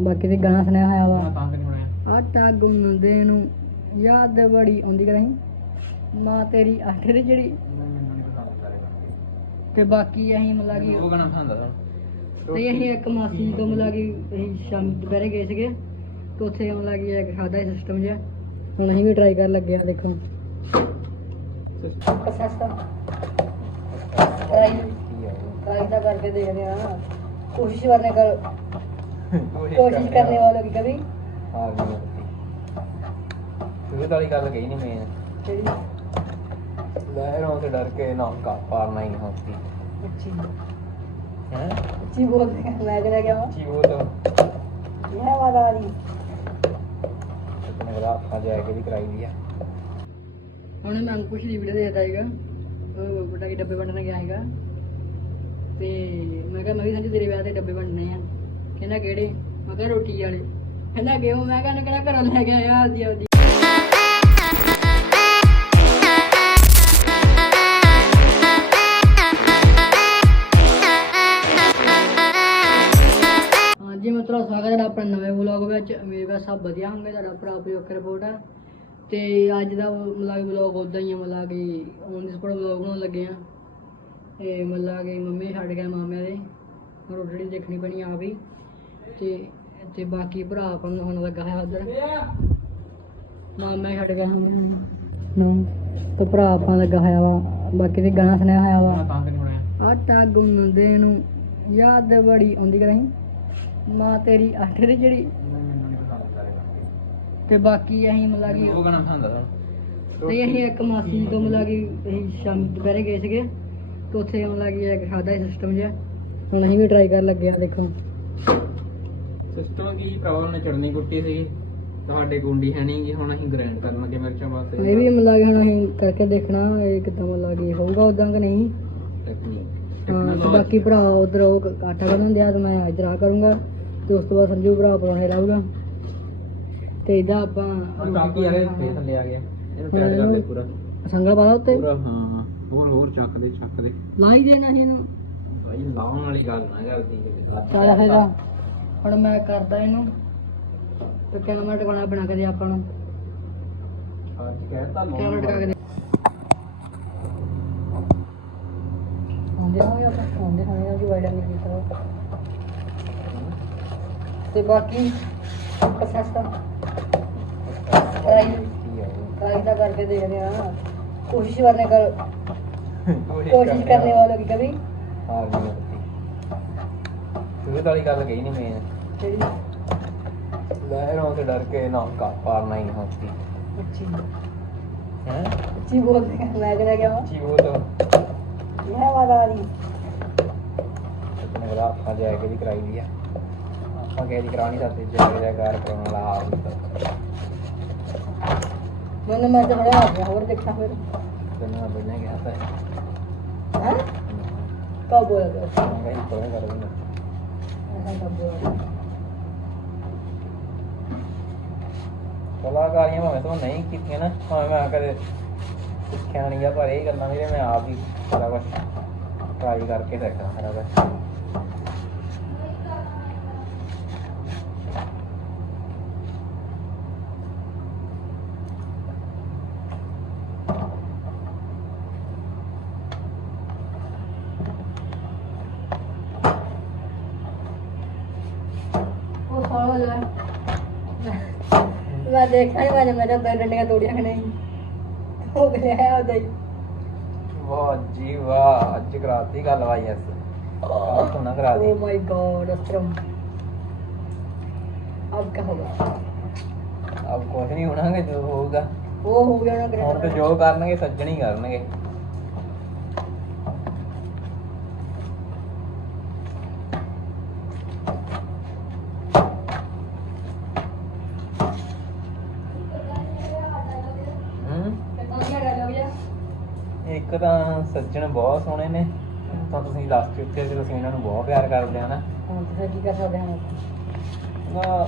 ਬਾਕੀ ਤੇ ਗਾਣਾ ਸੁਣਿਆ ਹੋਇਆ ਵਾ। ਤਾਂ ਬਣਾਇਆ। ਆਟਾ ਗੁੰਨਦੇ ਨੂੰ ਯਾਦ ਬੜੀ ਆਉਂਦੀ ਕਰਾਈ ਮਾਂ ਤੇਰੀ ਆਟੇ ਦੀ ਜਿਹੜੀ ਮੈਨੂੰ ਨਹੀਂ ਪਸੰਦ ਕਰੇਗਾ ਤੇ ਬਾਕੀ ਅਸੀਂ ਮਤਲਬ ਕਿ ਉਹ ਗਾਣਾ ਪਸੰਦ ਆ ਤੇ ਅਸੀਂ ਇੱਕ ਮਾਸੀ ਤੋਂ ਮਤਲਬ ਕਿ ਅਸੀਂ ਸ਼ਾਮ ਦੁਪਹਿਰੇ ਗਏ ਸੀਗੇ ਤੇ ਉੱਥੇ ਮਤਲਬ ਕਿ ਇੱਕ ਖਾਦਾ ਸਿਸਟਮ ਜਿਹਾ ਹੁਣ ਅਸੀਂ ਵੀ ਟਰਾਈ ਕਰਨ ਲੱਗੇ ਆ ਦੇਖੋ। ਸਿਸਟਮ ਟਰਾਈ ਟਰਾਈ ਤਾਂ ਕਰਕੇ ਦੇਖਦੇ ਆ। ਕੋਸ਼ਿਸ਼ ਕਰਨੇ ਕਰ। ਕੋਸ਼ਿਸ਼ ਕਰਨੇ ਵਾਲੋं की कभी ਹਾਰ ਨਹੀਂ ਹੁੰਦੀ ਸ਼ੁਰੂ ਵਾਲੀ ਗੱਲ ਕਹੀ ਨਹੀਂ ਮੈਂ ਜਿਹੜੀ ਲਹਿਰੋਂ से डर के नाम का पार नहीं होती ਉੱਚੀ हैं ਉੱਚੀ ਬੋਲਦੇ ਆ ਮੈਂ ਚਲਾ ਗਿਆ ਵਾਂ जी वो तो ਇਹ ਵਾਲਾ ਵਾਲੀ अपने रात खा जाएगा भी कराई दिया ਹੁਣ ਮੈਂ ਅੰਕੁਸ਼ ਦੀ ਵੀਡੀਓ ਦੇਖਦਾ ਹੈਗਾ ਉਹ ਬਟਾ ਕੇ ਡੱਬੇ ਵੰਡਣ ਗਿਆ ਹੈਗਾ ਤੇ ਮੈਂ ਕਿਹਾ ਮੈਂ ਵੀ ਸੰਜੂ ਤੇਰੇ ਵਿਆਹ ਤੇ ਡੱਬੇ ਵੰਡਣੇ ਆ ਕਹਿੰਦਾ ਕਿਹੜੇ? ਮੈਂ ਕਿਹਾ ਰੋਟੀ ਵਾਲੇ। ਕਹਿੰਦਾ ਕਿਉਂ? ਮੈਂ ਕਹਿੰਦਾ ਕਿਹੜਾ ਘਰੋਂ ਲੈ ਕੇ ਆਇਆ ਆਦੀ ਆਦੀ ਹਾਂਜੀ ਮਤਲਬ ਸਵਾਗਤ ਹੈ ਆਪਣੇ ਨਵੇਂ ਵਲੌਗ ਵਿੱਚ। ਉਮੀਦ ਹੈ ਸਭ ਵਧੀਆ ਹੋਣਗੇ। ਤੁਹਾਡਾ ਭਰਾ ਪ੍ਰਯੋਗ ਰਿਪੋਰਟ ਹੈ ਤੇ ਅੱਜ ਦਾ ਮਤਲਬ ਵਲੌਗ ਉਦਾਂ ਹੀ ਹੈ ਮਤਲਬ ਕਿ ਔਨ ਦੀ ਸਪੋਟ ਵਲੌਗ ਬਣਾਉਣ ਲੱਗੇ ਆ। ਤੇ ਮਤਲਬ ਕਿ ਮੰਮੀ ਛੱਡ ਗਏ ਮਾਮਿਆਂ ਦੇ। ਰੋਟੀ ਦੇਖਣੀ ਪੈਣੀ ਆ ਵੀ ਤੇ ਤੇ ਬਾਕੀ ਭਰਾ ਆਪਾਂ ਨੂੰ ਹੁਣ ਲੱਗਾ ਹੈ ਉਧਰ। ਮਾਮਾ ਛੱਡ ਗਏ ਹੁਣ ਨੂੰ ਤੇ ਭਰਾ ਆਪਾਂ ਲੱਗਾ ਹੋਇਆ ਵਾ। ਬਾਕੀ ਤੇ ਗਾਣਾ ਸੁਣਿਆ ਹੋਇਆ ਵਾ। ਤਾਂ ਕਿ ਨਹੀਂ ਬਣਾਇਆ ਆਟਾ ਗੁੰਨਦੇ ਨੂੰ ਯਾਦ ਬੜੀ ਆਉਂਦੀ ਕਰਾਈ ਮਾਂ ਤੇਰੀ ਦੀ ਜਿਹੜੀ। ਤੇ ਬਾਕੀ ਅਸੀਂ ਮਤਲਬ ਕਿ ਉਹ ਗਾਣਾ ਪਸੰਦ ਆ ਤੇ ਅਸੀਂ ਇੱਕ ਮਾਸੀ ਤੋਂ ਮਤਲਬ ਕਿ ਅਸੀਂ ਸ਼ਾਮ ਦੁਪਹਿਰੇ ਗਏ ਸੀਗੇ। ਤੇ ਉੱਥੇ ਮਤਲਬ ਕਿ ਇੱਕ ਖਾਦਾ ਸਿਸਟਮ ਜਿਹਾ। ਹੁਣ ਅਸੀਂ ਵੀ ਟਰਾਈ ਕਰਨ ਲੱਗੇ ਆ ਦੇਖੋ। ਸਿਸਟਮ ਕੀ ਭਰਾਵਾ ਨੇ ਚੜਨੀ ਕੁੱਟੀ ਸੀ ਤੁਹਾਡੇ ਗੁੰਡੀ ਹੈ ਨਹੀਂ ਗੀ ਹੁਣ ਅਸੀਂ ਗ੍ਰੈਂਡ ਕਰਨ ਲੱਗੇ ਮਿਰਚਾਂ ਵਾਸਤੇ। ਇਹ ਵੀ ਮਤਲਬ ਕਿ ਹੁਣ ਅਸੀਂ ਕਰਕੇ ਦੇਖਣਾ ਇਹ ਕਿੱਦਾਂ ਮਤਲਬ ਕਿ ਹੋਊਗਾ ਉਦਾਂ ਕਿ ਨਹੀਂ। ਟੈਕਨੀਕ ਹਾਂ ਤੇ ਬਾਕੀ ਭਰਾ ਉਧਰ ਉਹ ਆਟਾ ਬਣਾਉਂਦੇ ਆ ਤੇ ਮੈਂ ਇੱਧਰ ਆ ਕਰੂੰਗਾ ਤੇ ਉਸ ਤੋਂ ਬਾਅਦ ਸੰਜੂ ਭਰਾ ਪਰੌਣੇ ਰਹੂਗਾ ਤੇ ਇਹਦਾ ਆਪਾਂ ਕਾਕੀ ਆ ਗਿਆ ਤੇ ਥੱਲੇ ਆ ਗਿਆ। ਇਹਨੂੰ ਕਰ ਦੇ ਪੂਰਾ। ਸੰਗਲ ਪਾਦਾ ਉੱਤੇ। ਪੂਰਾ ਹਾਂ ਹੋਰ ਹੋਰ ਚੱਕ ਦੇ ਚੱਕ ਦੇ। ਲਾਈ ਦੇਣਾ ਸੀ ਇਹਨੂੰ। ਭਾਈ ਲਾਉਣ ਵਾਲੀ ਗੱਲ ਨਾ ਕਰਦੀ। ਚੱਲ ਫਿਰ ਹੁਣ ਮੈਂ ਕਰਦਾ ਇਹਨੂੰ। ਤੇ ਕੈਮਰਾ ਟਿਕਾਣਾ ਬਣਾ ਕੇ ਦੇ ਆਪਾਂ ਨੂੰ। ਤੇ ਬਾਕੀ ਕੋਸ਼ਿਸ਼ ਕਰਨੇ ਕਰ ਕੋਸ਼ਿਸ਼ ਕਰਨੇ ਹਾਂ ਜੀ ਇਹ ਤਾਂ ਵਾਲੀ ਨਹੀਂ ਮੈਂ। ਜਿਹੜੀ लहरों से डर के नाम का पार नहीं होती ਉੱਚੀ हैं ਉੱਚੀ ਬੋਲਦੇ ਆ ਮੈਂ ਚਲਾ ਗਿਆ ਵਾਂ जी वो तो ਇਹ ਵਾਲਾ ਵਾਲੀ अपने रात खा जाएगा भी कराई दिया ਆਪਾਂ ਕਹਿ ਦੀ ਕਰਾ ਨਹੀਂ ਸਕਦੇ ਜੇ ਜੈਕਾਰ ਕਰਾਉਣ ਵਾਲਾ ਹਾਲ ਹੁੰਦਾ ਮੈਨੂੰ ਮੈਂ ਤਾਂ ਬੜਾ ਆ ਗਿਆ ਹੋਰ ਦੇਖਾਂ ਫਿਰ ਤੈਨੂੰ ਮੈਂ ਪਹਿਲਾਂ ਕਿਹਾ ਤਾਂ ਹੈ ਕਬ ਬੋਲ ਗਿਆ ਮੈਂ ਕਿਹਾ ਹੀ ਕੋਲੇ ਕਰ ਦਿੰਦਾ ਐਸਾ ਕਬ ਬੋਲ ਕਲਾਕਾਰੀਆਂ ਭਾਵੇਂ ਤੋਂ ਨਹੀਂ ਕੀਤੀਆਂ ਨਾ ਭਾਵੇਂ ਮੈਂ ਕਦੇ ਸਿੱਖਿਆ ਨਹੀਂ ਆ ਪਰ ਇਹ ਗੱਲਾਂ ਵੀਰੇ ਮੈਂ ਆਪ ਹੀ ਸਾਰਾ ਕੁਝ ਟਰਾਈ ਕਰਕੇ ਦੇਖਾਂ ਸਾਰਾ ਕੁਝ ਉਹ ਸਾਲਾ ਲੈ ਮੈਂ ਦੇਖਿਆ ਨਹੀਂ ਮੈਂ ਮੈਂ ਜਦ ਡੰਡੀਆਂ ਤੋੜੀਆਂ ਕਿ ਨਹੀਂ ਹੋ ਗਿਆ ਉਹਦਾ ਹੀ ਵਾਹ ਜੀ ਵਾਹ ਅੱਜ ਕਰਾਤੀ ਗੱਲ ਵਾਈ ਐਸ ਆਹ ਤੋਂ ਨਾ ਕਰਾ ਦੀ ओ माय गॉड अस्त्रम अब क्या होगा ਅਬ ਕੁਝ ਨਹੀਂ ਹੋਣਾ ਕਿ ਜੋ ਹੋਊਗਾ वो हो गया ना ਹੁਣ ਤੇ ग्रेट ਜੋ ਕਰਨਗੇ ਸੱਜਣੀ ਕਰਨਗੇ ਸੱਜਣ ਬਹੁਤ ਸੋਹਣੇ ਨੇ। ਤਾਂ ਤੁਸੀਂ ਦੱਸ ਚੁੱਕੇ ਹੋ ਕਿ ਤੁਸੀਂ ਇਹਨਾਂ ਨੂੰ ਬਹੁਤ ਪਿਆਰ ਕਰਦੇ ਹੋ ਨਾ। ਹੁਣ ਤੁਸੀਂ ਕੀ ਕਰ ਸਕਦੇ ਹੋ ਨਾ,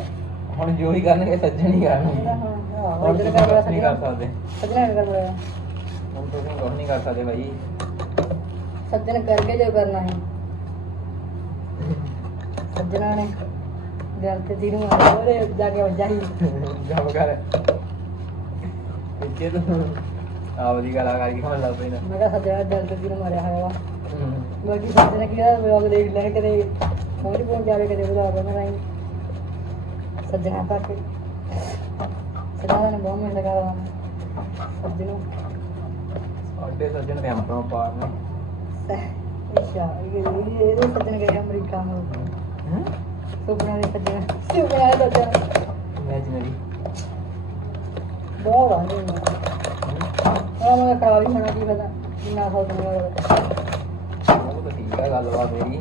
ਹੁਣ ਜੋ ਹੀ ਕਰਨਗੇ ਸੱਜਣ ਹੀ ਕਰਨਗੇ। ਹੁਣ ਹੁਣ ਤੁਸੀਂ ਕੁਛ ਨਹੀਂ ਕਰ ਸਕਦੇ। ਸੱਜਣ ਕਰ ਰਿਹਾ ਹੁਣ ਤੁਸੀਂ ਕੁਝ ਨਹੀਂ ਕਰ ਸਕਦੇ ਭਾਈ ਸੱਜਣ ਕਰਕੇ ਜੋ ਕਰਨਾ ਹੈ ਸੱਜਣਾ ਨੇ ਦਿਲ ਤੇ ਦਿਨ ਨੂੰ ਆਇਆ ਜਾ ਕੇ ਵੱਜਾ ਹੀ ਜਬ ਕਰ। ਇੱਥੇ ਤਾਂ ਆਪਦੀ ਕਲਾਕਾਰੀ ਖਾਣ ਲੱਗ ਪਈ ਨਾ। ਮੈਂ ਕਿਹਾ ਸੱਜਣਾ ਦਿਲ ਤੇ ਤੀਰ ਮਾਰਿਆ ਹੋਇਆ ਵਾ? ਬਾਕੀ ਸੱਜਣਾ ਕੀ ਆ ਵਲੌਗ ਦੇਖ ਲੈ ਕਦੇ ਪਹੁੰਚ ਪਹੁੰਚ ਜਾਵੇ ਕਦੇ ਵਲੌਗ ਬਣਾਈ ਸੱਜਣਾ ਤੱਕ ਸਦਾ ਨੇ ਬਹੁਤ ਮਿੰਟ ਲਗਾ ਸੱਜਣੋਂ। ਸਾਡੇ ਸੱਜਣ ਤੇ ਅੰਪਰੋਂ ਪਾਰ ਨੇ। ਅੱਛਾ ਇਹ ਇਹ- ਸੱਜਣ ਗਏ ਅਮਰੀਕਾ ਨੂੰ। ਸੁਪਨਾ ਦੇ ਸੱਜਣ। ਸੁਪਨਾ ਦੇ ਸੱਜਣ। ਇਮੇਜਿਨਰੀ ਬਹੁਤ ਆਉਂਦੇ ਨੇ ਆ ਮੈਂ ਖਰਾਬ ਹੀ ਹੋਣਾ ਕੀ ਪਤਾ ਕਿੰਨਾ ਸਾਲ ਤੋਂ ਉਹ ਤਾਂ ਠੀਕ ਆ ਗੱਲਬਾਤ ਮੇਰੀ।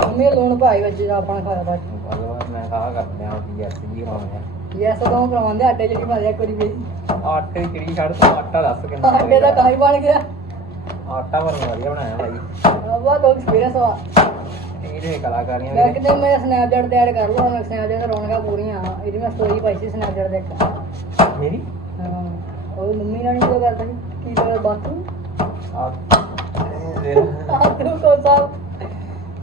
ਮੰਮੀ ਲੋਨ ਭਾਈ ਵਿੱਚ ਆਪਾਂ ਖਾਇਆ ਤਾਂ ਗੱਲਬਾਤ ਮੈਂ ਕਹਾ ਕਰਦੇ ਆ ਵੀ ਐਸ ਜੀ ਹੋਣੇ ਯੈਸ ਤਾਂ ਕਰਵਾਉਂਦੇ ਆਟੇ ਜਿਹੜੀ ਭਾਜਿਆ ਇੱਕ ਵਾਰੀ ਵੀ ਆ ਆਟੇ ਦੀ ਚਿੜੀ ਛੱਡ ਤੂੰ ਆਟਾ ਦੱਸ ਕਿੰਨਾ ਆਟੇ ਦਾ ਕਾਈ ਬਣ ਗਿਆ। ਆਟਾ ਬੜਾ ਵਧੀਆ ਬਣਾਇਆ ਭਾਈ। ਬਹੁਤ ਐਕਸਪੀਰੀਅੰਸ ਵਾ ਇਹਦੇ ਕਲਾਕਾਰੀਆਂ ਮੈਂ ਵੀ। ਕਿਤੇ ਮੈਂ ਸਨੈਪਚੈਟ ਤੇ ਐਡ ਕਰ ਲਵਾਂ ਮੈਂ ਸਨੈਪਚੈਟ ਤੇ ਰੌਣਕਾਂ ਪੂਰੀਆਂ ਆ ਇਹਦੀ ਮੈਂ ਸਟੋਰੀ ਪਾਈ ਸੀ ਸਨੈਪਚੈਟ ਤੇ ਇੱਕ। ਮੇਰੀ? ਹਾਂ ਉਹ ਮੰਮੀ ਨਾਲ ਨਹੀਂ ਗੱਲ ਕਰਦਾ ਸੀ ਕੀ ਕਰ ਬਾਥੂ ਆ ਆਤੂ ਕੋ ਸਾਹਿਬ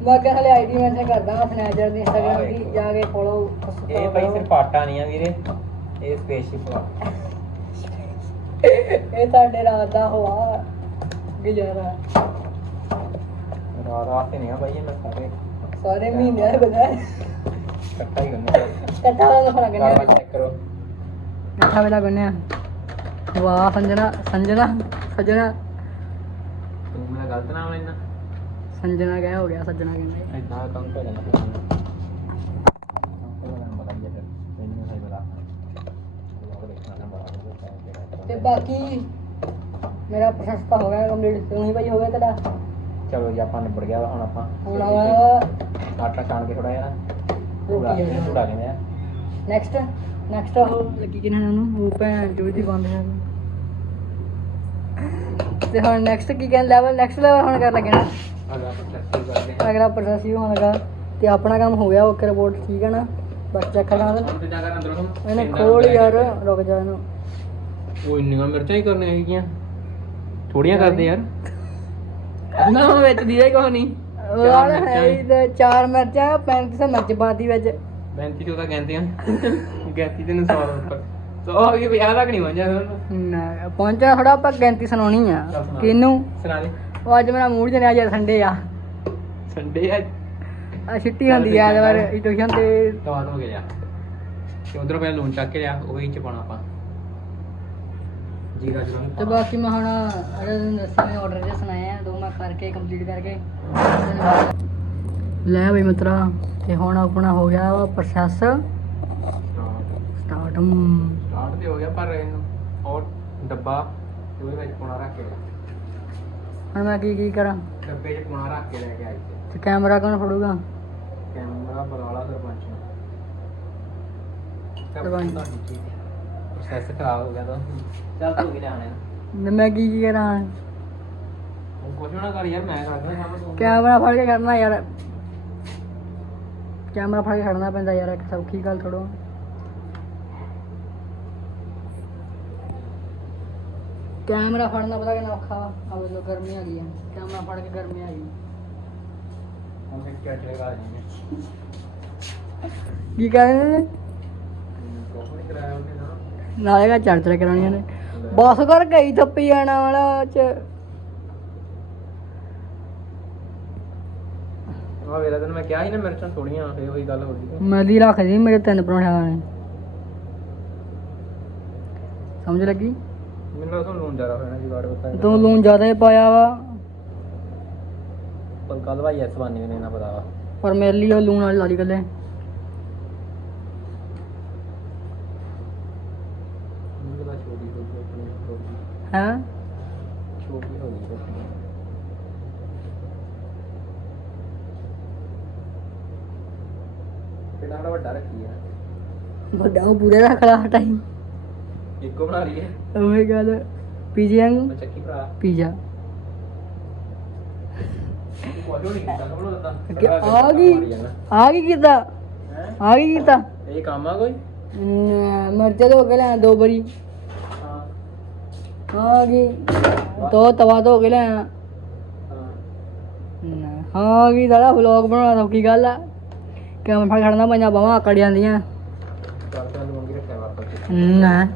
ਮੈਂ ਕਿਹਾ ਹਲੇ ਆਈਡੀ ਮੈਂਸ਼ਨ ਕਰਦਾ ਮੈਂ ਸਨੈਪਚੈਟ ਦੀ ਇੰਸਟਾਗ੍ਰਾਮ ਦੀ ਜਾ ਕੇ ਫੋਲੋ ਇਹ ਭਾਈ ਸਿਰਫ ਆਟਾ ਨਹੀਂ ਆ ਵੀਰੇ ਇਹ ਸਪੇਸਸ਼ਿਪ ਆ। ਇਹ ਤੁਹਾਡੇ ਰਾਤ ਦਾ ਹੋਆ ਗੁਜ਼ਾਰਾ। ਰਾਤ ਵਾਸਤੇ ਨਹੀਂ ਆ ਭਾਈ ਇਹ ਮੈਂ ਸਾਰੇ। ਸਾਰੇ ਮਹੀਨੇ ਬਣਾ ਇਕੱਠਾ ਹੀ ਕਰਨਾ। ਕਿੰਨੇ ਚੈੱਕ ਕਰੋ। ਇਕੱਠਾ ਵੇਲਾ ਗੁੰਨਿਆ ਵਾਹ ਸੰਜਣਾ ਸੰਜਣਾ ਸੱਜਣਾ ਤੂੰ ਮੇਰਾ ਗਲਤ ਨਾਮ ਲੈਣਾ ਸੰਜਣਾ ਕਹਿ ਹੋ ਗਿਆ ਸੱਜਣਾ ਕਹਿੰਦੇ। ਇਦਾਂ ਕੰਮ ਕਰ ਲੈਣਾ ਤੂੰ ਬਾਕੀ ਮੇਰਾ ਪ੍ਰੋਸੈਸ ਤਾਂ ਹੋ ਗਿਆ ਕੰਪਲੀਟ ਤੂੰ ਹੀ ਭਾਈ ਹੋ ਗਿਆ ਤੇਰਾ। ਚਲੋ ਜੀ ਆਪਾਂ ਨਿਬੜ ਗਿਆ ਹੁਣ ਆਪਾਂ ਹੁਣ ਆਟਾ ਛਾਣ ਕੇ ਥੋੜਾ ਜਿਹਾ ਥੋੜਾ ਰੋਟੀ ਥੋੜਾ ਲੈਂਦੇ ਆ? ਨੈਕਸਟ ਨੈਕਸਟ ਉਹ ਲੱਗੀ ਕਿਨਾਂ ਨੂੰ? ਉਹ ਭੈਣ ਜੋ ਦੀ ਬੰਦ ਹੈ ਤੇ ਹੁਣ ਨੈਕਸਟ ਕੀ ਕਹਿੰਦੇ ਲੈਵਲ ਨੈਕਸਟ ਲੈਵਲ ਹੁਣ ਕਰ ਲੱਗੇ ਨਾ। ਅਗਲਾ ਪ੍ਰੋਸੈਸ ਕਰਦੇ ਆ ਅਗਲਾ ਪ੍ਰੋਸੈਸ ਹੀ ਹੋਣ ਲੱਗਾ। ਤੇ ਆਪਣਾ ਕੰਮ ਹੋ ਗਿਆ ਓਕੇ ਰਿਪੋਰਟ ਠੀਕ ਹੈ ਨਾ? ਬਸ ਚੈੱਕ ਕਰਾਂ ਦੇ ਹੁਣ ਤੇ ਜਾ ਕੇ ਅੰਦਰੋਂ ਨੂੰ ਇਹਨੇ ਖੋਲ ਯਾਰ ਰੁਕ ਜਾ ਇਹਨੂੰ। ਉਹ ਇੰਨੀਆਂ ਮਿਰਚਾਂ ਹੀ ਕਰਨੀਆਂ ਹੈਗੀਆਂ। ਥੋੜੀਆਂ ਕਰਦੇ ਯਾਰ। ਨਾ ਵਿੱਚ ਦੀ ਇਹ ਕੋਈ ਨਹੀਂ ਵਾਲ ਹੈ ਹੀ ਚਾਰ ਮਿਰਚਾਂ 35 ਮਿਰਚ ਪਾਤੀ ਵਿੱਚ। 35 ਤੋਂ ਤਾਂ ਕਹਿੰਦੇ ਆ 31 ਤੇ ਨੂੰ 100 ਉੱਪਰ। ਸੋ ਹੋ ਗਈ 50 ਤੱਕ ਨਹੀਂ ਪਹੁੰਚਿਆ ਤੁਹਾਨੂੰ ਨਾ ਪਹੁੰਚਿਆ ਥੋੜਾ ਆਪਾਂ 35 ਸੁਣਾਉਣੀ ਆ। ਚੱਲ ਸੁਣਾ। ਕਿਨੂੰ ਸੁਣਾ ਦੇ। ਉਹ ਅੱਜ ਮੇਰਾ ਮੂਡ ਜਨਿਆ ਅੱਜ ਸੰਡੇ ਆ। ਸੰਡੇ ਆ? ਆ ਛੁੱਟੀ ਹੁੰਦੀ ਆ ਐਤਵਾਰ ਟਿਊਸ਼ਨ ਤੇ। ਤਵਾ ਹੋ ਗਿਆ। ਤੇ ਉਧਰੋਂ ਪਹਿਲਾਂ ਲੂਣ ਚੱਕ ਕੇ ਲਿਆ ਉਹ ਹੀ ਚ ਪਾਉਣਾ ਆਪਾਂ। ਜੀਰਾ ਜਰਾ ਤੇ ਬਾਕੀ ਮੈਂ ਹੁਣ ਅਰੇ ਦੱਸਿਆ ਮੈਂ ਆਰਡਰ ਜੇ ਸੁਣਾਏ ਆ ਦੋ ਮੈਂ ਕਰਕੇ ਕੰਪਲੀਟ ਕਰਕੇ। ਲੈ ਬਈ ਮਿੱਤਰਾ। ਤੇ ਹੁਣ ਆਪਣਾ ਹੋ ਗਿਆ ਵਾ ਪ੍ਰੋਸੈਸ ਸਟਾਰਟ ਸਟਾਰਟ ਤੇ ਹੋ ਗਿਆ ਪਰ ਇਹਨੂੰ ਹੋਰ ਡੱਬਾ ਉਹਦੇ ਵਿੱਚ ਪੁਣਾ ਰੱਖ ਕੇ। ਲਿਆ। ਹੁਣ ਮੈਂ ਕੀ ਕੀ ਕਰਾਂ? ਡੱਬੇ 'ਚ ਪੁਣਾ ਰੱਖ ਕੇ ਲੈ ਕੇ ਆਈ ਤੇ ਤੇ ਕੈਮਰਾ ਕੌਣ ਫੜੂਗਾ? ਕੈਮਰਾ ਬਲਾਲਾ ਸਰਪੰਚ ਨੂੰ। ਪ੍ਰੋਸੈਸ ਖਰਾਬ ਹੋ ਗਿਆ ਤਾਂ। ਚੱਲ ਤੂੰ ਕੀ ਲੈਣਾ ਤੇ ਮੈਂ ਕੀ ਕੀ ਕਰਾਂ? ਕੁਛ ਨਾ ਕਰ ਯਾਰ ਮੈਂ ਕਰਦਾ ਕੰਮ ਤੂੰ ਕੈਮਰਾ ਫੜ ਕੇ ਕਰਨਾ ਯਾਰ। ਕੈਮਰਾ ਫੜ ਕੇ ਖੜਨਾ ਪੈਂਦਾ ਯਾਰ ਇੱਕ ਸੌਖੀ ਗੱਲ ਥੋੜੋ ਕੈਮਰਾ ਫੜਨਾ ਪਤਾ ਕਿੰਨਾ ਔਖਾ ਆ ਵੇਲੋ ਗਰਮੀ ਆ ਗਈ ਆ। ਕੈਮਰਾ ਫੜ ਕੇ ਗਰਮੀ ਆ ਗਈ। ਹੁਣ ਤੇ ਕਿਆ ਚਲੇਗਾ ਜੀ ਕੀ ਕਹਿੰਦੇ ਨੇ? ਨਾਲੇ ਕਾ ਚੜ ਚੜ ਕਰਾਉਣੀਆਂ ਨੇ। ਬਸ ਕਰ ਗਈ ਥੱਪੀ ਜਾਣਾ ਵਾਲਾ ਚ। ਆ ਵੇਲਾ ਤੈਨੂੰ ਮੈਂ ਕਿਹਾ ਸੀ ਨਾ ਮਿਰਚਾਂ ਥੋੜੀਆਂ ਫੇਰ ਉਹੀ ਗੱਲ ਹੋ ਗਈ। ਮੈਦੀ ਰੱਖਦੀ ਮੇਰੇ ਤਿੰਨ ਪਰੌਂਠਿਆਂ ਨੇ ਸਮਝ ਲੱਗੀ? ਮੈਨੂੰ ਲੂਣ ਜ਼ਿਆਦਾ ਹੋਣਾ ਜੀ ਵਾਰ ਬਤਾ ਤੂੰ ਲੂਣ ਜ਼ਿਆਦਾ ਹੀ ਪਾਇਆ ਵਾ। ਪਰ ਕੱਲ ਭਾਈ ਐਸ ਬਾਨੀ ਨੇ ਨਾ ਪਤਾ ਵਾ। ਪਰ ਮੇਰੇ ਲਈ ਉਹ ਲੂਣ ਵਾਲੀ ਲਾਲੀ ਗੱਲੇ ਮੈਨੂੰ ਤਾਂ ਛੋਟੀ ਹੋ ਗਈ ਆਪਣੀ ਛੋਟੀ। ਹੈ? ਛੋਟੀ ਹੋ ਗਈ ਆਪਣੀ। ਵੱਡਾ ਰੱਖੀ ਆ? ਵੱਡਾ ਉਹ ਪੂਰੇ ਰੱਖ ਲਾ ਟਾਈਮ ਇੱਕੋ ਬਣਾ ਲਈਏ? ਉਹ ਗੱਲ ਪੀਜ਼ਾ ਮੈਂ ਚੱਕੀ ਭਰਾ? ਪੀਜ਼ਾ। ਨਹੀਂ ਆ ਗਈ। ਆ ਕੀ ਕੀਤਾ ਆ ਕੀ ਕੀਤਾ ਇਹ ਕੰਮ ਆ ਕੋਈ? ਮਿਰਚਾਂ ਧੋ ਕੇ ਲੈ ਦੋ ਬਰੀ ਹਾਂ। ਆ ਗਈ। ਦੋ ਤਵਾ ਧੋ ਕੇ ਲੈ ਹਾਂ। ਆ ਗਈ ਦਾਦਾ ਵਲੌਗ ਬਣਾਉਣਾ ਸੌਖੀ ਗੱਲ ਆ। ਕਿਵੇਂ ਫੜ ਖੜਨਾ ਪੰਜਾ ਬਾਹਾਂ ਆਕੜ ਜਾਂਦੀਆਂ। ਨਾ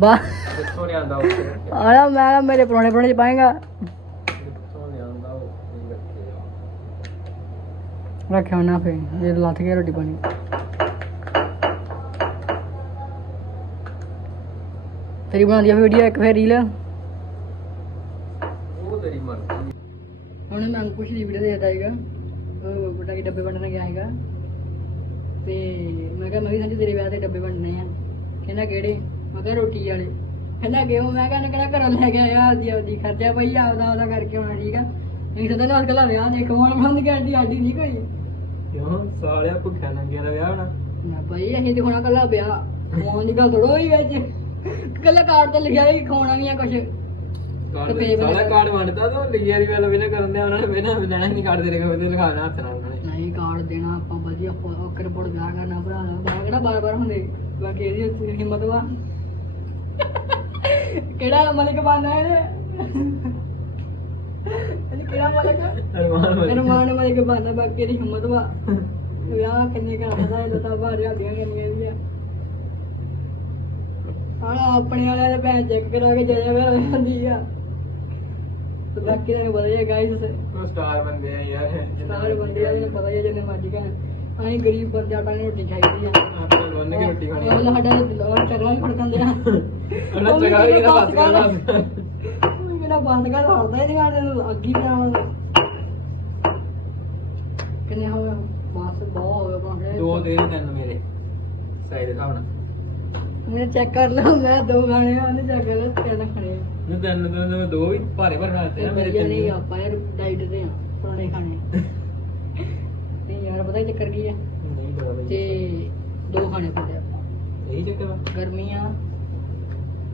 ਬਾ ਕਿੱਥੋਂ ਲਿਆਂਦਾ ਉਹ ਆਲਾ ਮੈਂ ਕਿਹਾ ਮੇਰੇ ਪੁਰਾਣੇ ਪੁਰਾਣੇ ਚ ਪਾਏਗਾ। ਰੱਖਿਆ ਨਾ ਫੇ ਜੇ ਲੱਥ ਗਿਆ ਰੋਟੀ ਪਾਣੀ। ਤੇਰੀ ਬਣਾਉਂਦੀ ਆ ਵੀਡੀਓ ਇੱਕ ਫੇਰ ਰੀਲ ਉਹ ਤੇਰੀ ਮਰਜ਼ੀ ਹੁਣ ਮੈਂ ਅੰਕੁਸ਼ ਦੀ ਵੀਡੀਓ ਦੇਖਦਾ ਹੈਗਾ ਉਹ ਬਟਾ ਕੇ ਡੱਬੇ ਵੰਡਣ ਗਿਆ ਹੈਗਾ ਤੇ ਮੈਂ ਕਿਹਾ ਮੈਂ ਵੀ ਸੰਜੂ ਤੇਰੇ ਵਿਆਹ ਤੇ ਡੱਬੇ ਵੰਡਣੇ ਆ। ਕਹਿੰਦਾ ਕਿਹੜੇ? ਮੈਂ ਕਿਹਾ ਰੋਟੀ ਵਾਲੇ। ਕਹਿੰਦਾ ਕਿਉਂ ਮੈਂ ਕਿਹਾ ਕਹਿੰਦਾ ਘਰੋਂ ਲੈ ਕੇ ਆਇਆ? ਆਦੀ ਆਦੀ ਖਰਚਾ ਪਈ ਆਪਦਾ ਆਪਦਾ ਕਰਕੇ ਆਉਣਾ ਠੀਕ ਆ? ਨਹੀਂ ਤਾਂ ਨਾ ਅਜਕਲ ਵਿਆਹ ਦੇ ਕਮਾਉਣ ਬੰਦ ਕਰਦੀ ਆਡੀ ਨਹੀਂ ਕੋਈ। ਕਿਉਂ? ਸਾਲਿਆ ਭੁੱਖਿਆ ਨੰਗਿਆ ਦਾ ਵਿਆਹ ਹੋਣਾ। ਮੈਂ ਭਾਈ ਅਸੀਂ ਤੇ ਹੋਣਾ ਕੱਲਾ ਵਿਆਹ ਕਮਾਉਣ ਦੀ ਗੱਲ ਥੋੜੋ ਹੋਈ ਵਿੱਚ। ਕੱਲਾ ਕਾਰਡ ਤੇ ਲਿਖਿਆ ਕਿ ਖਾਣਾ ਵੀ ਆ ਕੁਛ ਤੇ ਪੇ ਸਾਲਾ ਕਾਰਡ ਵੰਡਦਾ ਤਾਂ ਲਿਖਿਆ ਦੀ ਗੱਲ ਬਿਨਾ ਕਰਨ ਦੇ ਉਹਨਾਂ ਨੇ ਬਿਨਾ ਲੈਣਾ ਨਹੀਂ ਕਾਰਡ ਦੇ ਰਹੇ ਉਹਦੇ ਲਿਖਾਣਾ ਹੱਥ ਨਾਲ ਕਾਰਡ ਦੇਣਾ ਆਪਾਂ ਵਧੀਆ ਓਕਰ ਬੋੜ ਵਿਆਹ ਕਰਨਾ ਭਰਾ ਦਾ। ਵਿਆਹ ਕਿਹੜਾ ਬਾਰ ਬਾਰ ਹੁੰਦੇ ਬਾਕੀ ਇਹਦੀ ਹਿੰਮਤ ਵਾ। ਕਿਹੜਾ ਮਲਿਕ ਬਾਨਾ ਇਹਨੇ ਇਹਨੇ ਕਿਹੜਾ ਮਲਿਕ? ਅਰਮਾਨ ਮਲਿਕ। ਬਾਨਾ ਬਾਕੀ ਇਹਦੀ ਹਿੰਮਤ ਵਾ। ਵਿਆਹ ਕਿੰਨੇ ਕਰਦਾ ਇਹ ਤਾਂ ਬਾਹਰ ਜਾਂਦੀਆਂ ਕਿੰਨੀਆਂ ਦੀਆਂ ਆਹ ਆਪਣੇ ਵਾਲਿਆਂ ਦੇ ਭੈਣ ਚੈੱਕ ਕਰਾ ਕੇ ਜਾਇਆ ਕਰ ਜਾਂਦੀ ਆ। ਤੇ ਬਾਕੀ ਦਾ ਪਤਾ ਹੀ ਹੈ ਗਾਇਸ ਉਹ ਸਟਾਰ ਬੰਦੇ ਆ ਯਾਰ ਸਾਰੇ ਬੰਦੇ ਆ ਇਹਨੂੰ ਪਤਾ ਹੀ ਹੈ ਜਿੰਨੇ ਮਰਜ਼ੀ ਕਹਿਣ ਅਸੀਂ ਗਰੀਬ ਬੰਦੇ ਆਟਾ ਨੇ ਰੋਟੀ ਖਾਈਦੀ ਆ। ਆਪਣੇ ਬੰਨ ਕੇ ਰੋਟੀ ਖਾਣੀ ਉਹ ਸਾਡਾ ਦਿਲੋਂ ਚਗਲਾ ਹੀ ਖੜਕਣ ਦਿਆ ਉਹਨਾਂ ਚਗਾ ਵੀ ਇਹਦਾ ਹੱਥ ਕਰ ਕਿਹੜਾ ਬੰਦ ਕਰ ਹੜਦਾ ਹੀ ਦੁਕਾਨ ਨੂੰ ਅੱਗੀ ਬਣਾਵਾਂਗੇ ਕਿੰਨੇ ਹੋ ਗਏ? ਬਸ ਬਹੁਤ ਹੋ ਗਏ ਪਰੌਂਠੇ ਦੋ ਦੇ ਤੈਨੂੰ ਮੇਰੇ ਸਾਈਡ ਦੇ ਨਾਲ ਮੈਂ ਚੈੱਕ ਕਰ ਲਓ ਮੈਂ ਦੋ ਆ ਉਹਨੇ ਚੈੱਕ ਕਰ ਤਿੰਨ ਖਾਣੇ ਆ। ਮੈਂ ਤੈਨੂੰ ਮੈਂ ਦੋ ਵੀ ਭਾਰੇ ਭਾਰੇ ਖਾਤੇ ਆ ਮੇਰੇ ਵਧੀਆ ਨਹੀਂ ਤਿੰਨ ਆਪਾਂ ਯਾਰ ਡਾਈਟ ਤੇ ਆ ਪੁਰਾਣੇ ਖਾਣੇ। ਨਹੀਂ ਯਾਰ ਪਤਾ ਚੱਕਰ ਕੀ ਆ? ਨਹੀਂ ਪਤਾ ਬਈ ਤੇ ਦੋ ਖਾਣੇ ਆਪਾਂ। ਇਹੀ ਚੱਕਰ ਵਾ ਗਰਮੀ ਆ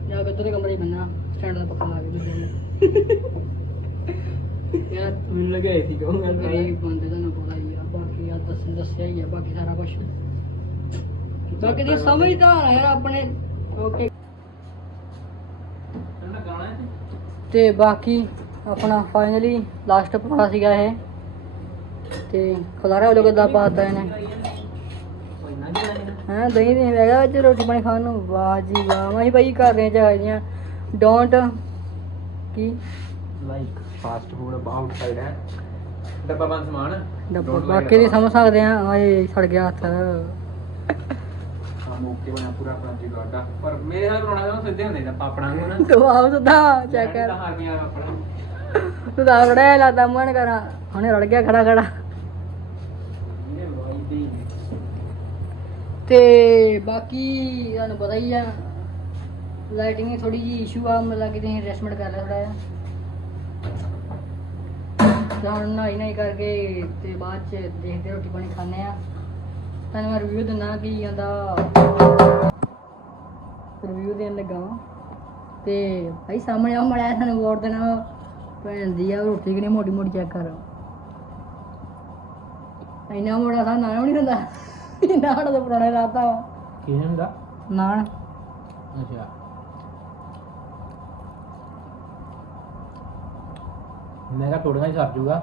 ਜਾ ਕੇ ਤੇਰੇ ਕਮਰੇ ਬੰਨਾ ਸਟੈਂਡ ਦਾ ਪੱਖਾ ਲਾ ਕੇ ਦੂਜੇ ਨੂੰ ਯਾਰ ਮੈਨੂੰ ਲੱਗਿਆ ਸੀ ਕਹੂੰਗਾ ਗਰੀਬ ਬੰਦੇ ਦਾ ਨਾ ਪਤਾ ਹੀ ਆ ਬਾਕੀ ਆ ਦੱਸ ਦੱਸਿਆ ਹੀ ਆ ਬਾਕੀ ਸਾਰਾ ਕੁਝ ਦੀ ਸਮਝਦਾਰ ਆ ਯਾਰ ਆਪਣੇ। ਓਕੇ। ਗਾਣਾ ਹੈ ਤੇ ਬਾਕੀ ਆਪਣਾ ਫਾਈਨਲੀ ਲਾਸਟ ਪੜਾ ਸੀਗਾ ਇਹ। ਤੇ ਖਲਾਰਾ ਲੋਕ ਦਾ ਪਾਤਾ ਇਹਨੇ। ਹਾਂ ਦਹੀਂ ਦੇ ਹੈਗਾ ਵਿੱਚ ਰੋਟੀ ਪਾਣੀ ਖਾਣ ਨੂੰ? ਵਾਹ ਜੀ ਵਾਹ ਮੈਂ ਭਾਈ ਘਰ ਦੀਆਂ ਚਾਹੀਦੀਆਂ don't Ki? Like fast food about side ਹੈ। ਡੱਬਾ ਬੰਦ ਸਮਾਨ। ਡੱਬਾ ਬਾਕੀ ਦੀ ਡੱਬਾ। ਸਮਝ ਸਕਦੇ ਆ ਆਏ ਸੜ ਗਿਆ ਹੱਥ। ਹਾਂ ਓਕੇ ਬਣਾ ਪੂਰਾ ਫਰਾਂਜੀ ਗਾਡਾ ਪਰ ਮੇਰੇ ਨਾਲ ਬਣਾਉਣਾ ਤਾਂ ਸਿੱਧੇ ਹੁੰਦੇ ਨੇ ਪਾਪੜਾਂ ਨੂੰ ਨਾ। ਤੂੰ ਆਪ ਸੁਧਾ ਚੈੱਕ ਕਰ। ਹਾਰਮੀਆਂ ਪਾਪੜਾ ਤੂੰ ਤਾਂ ਰੜਿਆ ਲਾਦਾ ਮਨ ਕਰਾਂ। ਹੁਣੇ ਰੜ ਗਿਆ ਖੜਾ ਖੜਾ। ਇਹ ਵਾਈ ਤੇ ਬਾਕੀ ਤੁਹਾਨੂੰ ਪਤਾ ਹੀ ਆ ਲਾਈਟਿੰਗ ਦੀ ਥੋੜੀ ਜੀ ਇਸ਼ੂ ਆ ਮਤਲਬ ਕਿ ਤੁਸੀਂ ਐਡਜਸਟਮੈਂਟ ਕਰ ਲਿਆ ਥੋੜਾ ਜਿਹਾ। ਤਾਂ ਨਹਾਈ ਨਹੀਂ ਕਰਕੇ ਤੇ ਬਾਅਦ ਚ ਦੇਖਦੇ ਰੋਟੀ ਪਾਣੀ ਖਾਣੇ ਆ। ਤੁਹਾਨੂੰ ਮੈਂ ਰਿਵਿਊ ਦਿੰਦਾ ਕੀ ਆਂਦਾ। ਰਿਵਿਊ ਦੇਣ ਲੱਗਾ ਵਾਂ। ਤੇ ਭਾਈ ਸਾਹਮਣੇ ਆ ਮੜਿਆ ਸਾਨੂੰ ਵੋਟ ਦੇਣਾ ਭੈਣ ਦੀ ਆ ਰੋਟੀ ਕਿੰਨੀ ਮੋਟੀ ਮੋਟੀ ਚੈੱਕ ਕਰ। ਇੰਨਾ ਮੋੜਾ ਸਾ ਨਾ ਨਹੀਂ ਹੁੰਦਾ। ਇੰਨਾ ਸਾਡਾ ਤਾਂ ਪੁਰਾਣਾ ਰਾਤਾ ਵਾ। ਕੀ ਹੁੰਦਾ ਨਾਨ ਅੱਛਾ। ਮੈਂ ਕਿਹਾ ਹੀ ਸਰ ਜੂਗਾ।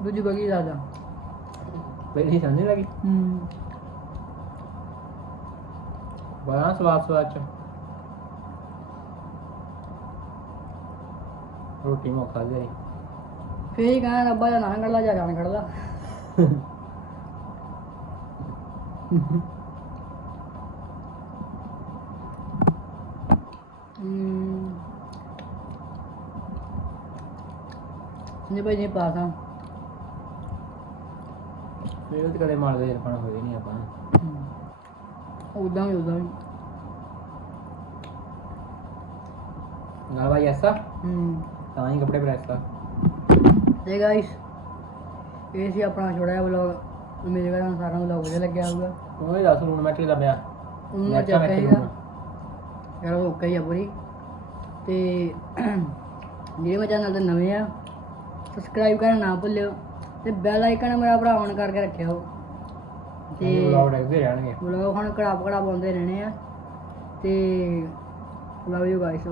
ਦੂਜੀ ਬਗੀ ਜ਼ਿਆਦਾ ਪਹਿਲੀ ਸਮਝ ਲੱਗੀ ਹੂੰ ਬੜਾ ਸਵਾਦ ਸਵਾਦ ਚ ਰੋਟੀ ਮੋ ਖਾ ਲਈ ਫੇਰ ਹੀ ਕਹਾਂ ਰੱਬਾ ਜਾਂ ਨਾ ਕੱਢ ਜਾ ਜਾਣ ਕੱਢ ਲਾ ਹੂੰ ਨੇ ਭਾਈ ਨੇ ਪਾਸਾ ਮੇਰੇ ਤੇ ਕਦੇ ਮਾਰਦੇ ਯਾਰ ਪਣਾ ਹੋਈ ਨਹੀਂ ਆਪਾਂ। ਉਦਾਂ ਹੀ ਉਦਾਂ ਹੀ ਨਾਲ ਭਾਈ ਐਸਾ? ਹੂੰ। ਤਾਂ ਹੀ ਕੱਪੜੇ ਪ੍ਰੈਸ ਕਰ। ਤੇ ਗਾਇਸ ਇਹ ਸੀ ਆਪਣਾ ਛੋਟਾ ਜਿਹਾ ਵਲੌਗ ਮੇਰੇ ਘਰ ਸਾਰਿਆਂ ਨੂੰ ਵਲੌਗ ਵਧੀਆ ਲੱਗਿਆ ਹੋਊਗਾ। ਉਹ ਹੀ ਦੱਸ ਲੂਣ ਮਿਰਚ ਲੱਭਿਆ? ਉਹਨੂੰ ਚੱਕ ਹੈਗਾ। ਯਾਰ ਉਹ ਕਈ ਆ ਪੂਰੀ। ਤੇ ਜਿਹੜੇ ਮੇਰੇ ਚੈਨਲ ਤੇ ਨਵੇਂ ਆ। ਸਬਸਕ੍ਰਾਈਬ ਕਰਨਾ ਨਾ ਭੁੱਲਿਓ। ਤੇ ਬੈਲ ਆਈਕਨ ਮੇਰਾ ਭਰਾ ਔਨ ਕਰਕੇ ਰੱਖਿਓ ਤੇ ਤੇ ਵਲੌਗ ਦੇਖਦੇ ਰਹਿਣਗੇ। ਵਲੌਗ ਹੁਣ ਕੜਾਪ ਕੜਾਪ ਆਉਂਦੇ ਰਹਿਣੇ ਆ। ਤੇ ਲਵ ਯੂ ਗਾਇਸ